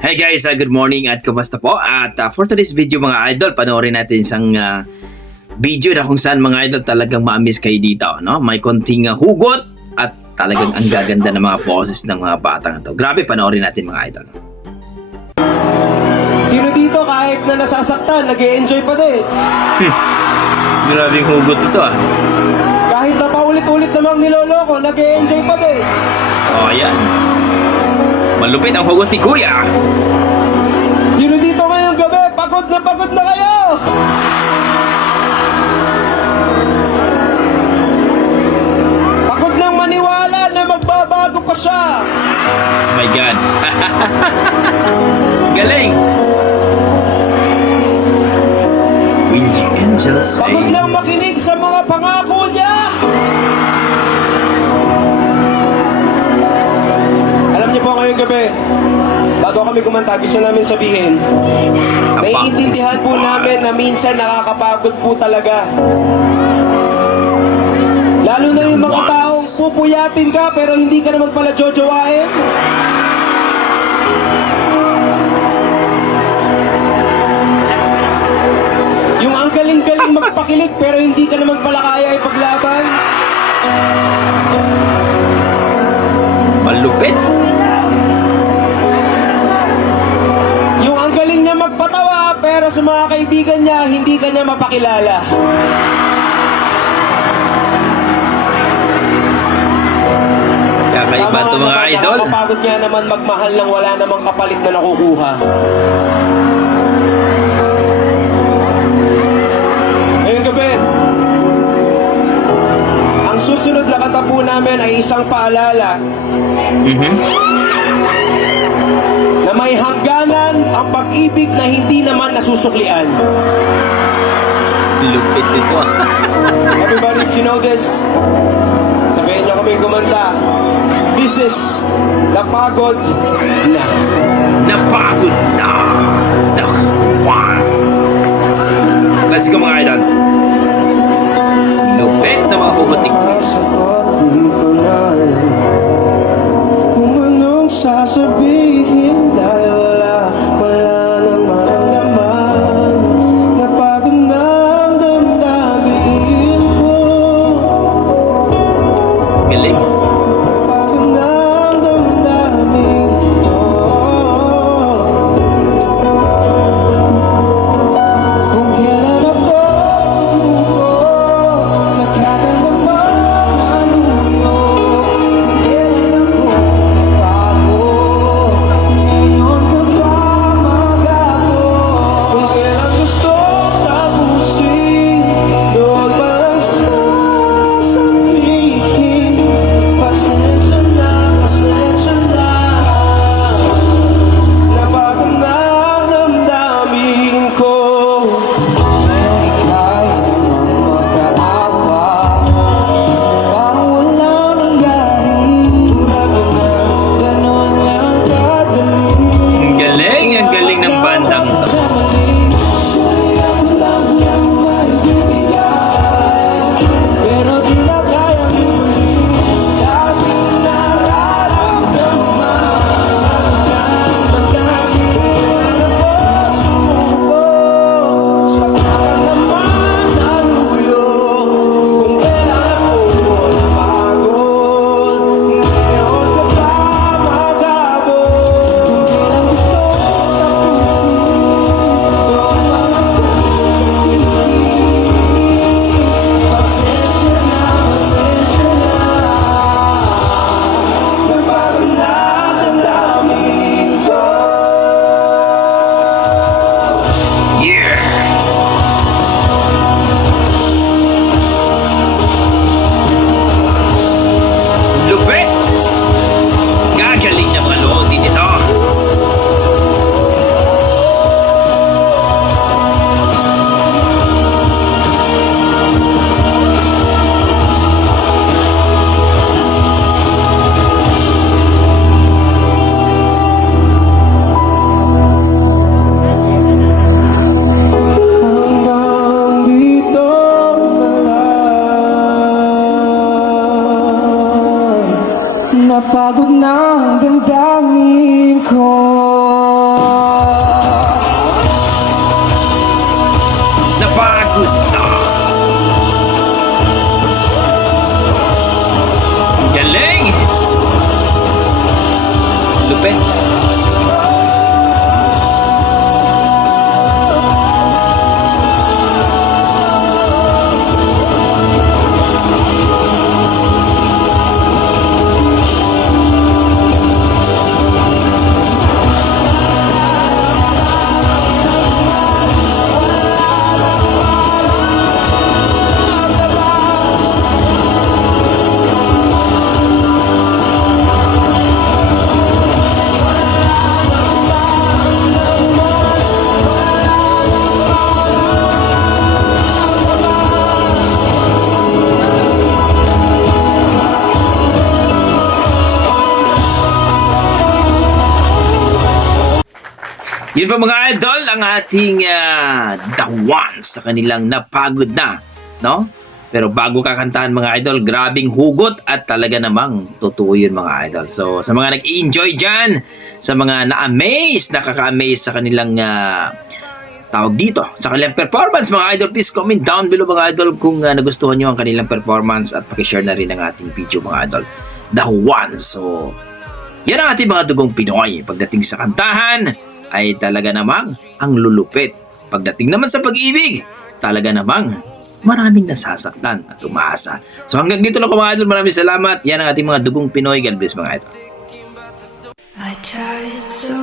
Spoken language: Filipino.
Hey guys, good morning at kumusta po? At for today's video mga idol, panoorin natin isang video na kung saan mga idol talagang ma-miss kayo dito, no? May konting hugot at talagang ang gaganda ng mga boses ng mga batang ito. Grabe, panoorin natin mga idol. Sino dito kahit na nasasaktan, nag-e-enjoy pa din? Grabing hugot ito ah. Kahit na paulit-ulit namang niloloko, nag-e-enjoy pa din? Oh, yan. Malupit ang hugot ni Kuya. Sino dito ngayong gabi, pagod na kayo? Pagod nang maniwala na magbabago pa siya? Oh my God. Galing. When the angels say... Pagod nang makinig sa mga pangako niya? Alam niyo po ngayong gabi, bago kami kumanta, gusto namin sabihin, naiintindihan po namin na minsan nakakapagod po talaga. Lalo na yung mga taong pupuyatin ka pero hindi ka naman pala jojowain. Yung ang galing-galing magpakilig pero hindi ka naman pala kaya ipaglaban. Malupit. Yung ang galing niya magpatawa pero sa mga kaibigan niya hindi ka niya mapakilala. Kakaiba ito mga idol. Nakakapagod niya naman magmahal lang wala namang kapalit na nakukuha. Ngayong gabi, ang susunod na kanta po namin ay isang paalala na may hangganan ang pag-ibig na hindi naman nasusuklian. Lupit ito ah. Everybody, if you know this, sabihin niyo kami kumanta. This is Napagod Na. Napagod na. The one. Let's go mga idol. Lupit na mga hugot ni Kuya. Di ko na alam kung anong sasabihin dahil wala namang laman. Napagod na ang damdamin ko. Galing. Napagod na ang damdamin ko. Yun pa mga idol, ang ating The Ones sa kanilang Napagod Na, no? Pero bago kakantahan mga idol, grabing hugot at talaga namang totoo yun mga idol. So sa mga nag-enjoy dyan, sa mga na-amaze, nakaka-amaze sa kanilang tawag dito, sa kanilang performance mga idol, please comment down below mga idol kung nagustuhan nyo ang kanilang performance at pakishare na rin ang ating video mga idol. The Ones. So yan ang ating mga dugong Pinoy. Pagdating sa kantahan, ay talaga namang ang lulupit. Pagdating naman sa pag-ibig, talaga namang maraming nasasaktan at umaasa. So hanggang dito lang ko mga idol. Maraming salamat. Yan ang ating mga dugong Pinoy. God bless mga idol. I tried so